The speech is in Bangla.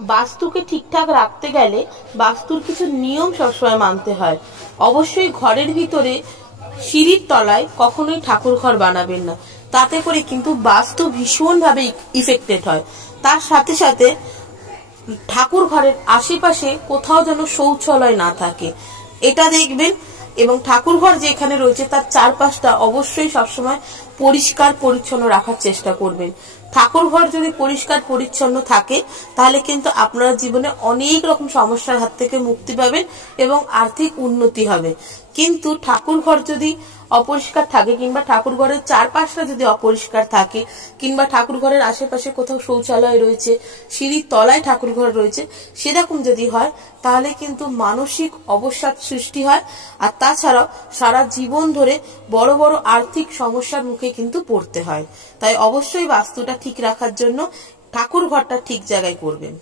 বাস্তুকে ঠিকঠাক রাখতে গেলে বাস্তুর কিছু নিয়ম সবসময় মানতে হয়। অবশ্যই ঘরের ভিতরে সিঁড়ির তলায় কখনোই ঠাকুর ঘর বানাবেন না, তাতে করে কিন্তু বাস্তু ভীষণভাবে ইফেক্টেড হয়। তার সাথে সাথে ঠাকুর ঘরের আশেপাশে কোথাও যেন শৌচালয় না থাকে, এটা দেখবেন। এবং ঠাকুর ঘর যেখানে রয়েছে তার চারপাশটা অবশ্যই সবসময় পরিষ্কার পরিচ্ছন্ন রাখার চেষ্টা করবেন। ঠাকুর ঘর যদি পরিষ্কার পরিচ্ছন্ন থাকে তাহলে কিন্তু আপনারা জীবনে অনেক রকম সমস্যার হাত থেকে মুক্তি পাবেন এবং আর্থিক উন্নতি হবে। কিন্তু ঠাকুর ঘর যদি অপরিষ্কার থাকে কিংবা ঠাকুর ঘরের চারপাশটা যদি অপরিষ্কার থাকে কিংবা ঠাকুর ঘরের আশেপাশে কোথাও শৌচালয় রয়েছে, সিঁড়ির তলায় ঠাকুর ঘর রয়েছে, সেরকম যদি হয় তাহলে কিন্তু মানসিক অবসাদ সৃষ্টি হয়। আর তাছাড়াও সারা জীবন ধরে বড় বড় আর্থিক সমস্যার মুখে কিন্তু পড়তে হয়। তাই অবশ্যই বাস্তুটা ঠিক রাখার জন্য ঠাকুর ঘরটা ঠিক জায়গায় করবেন।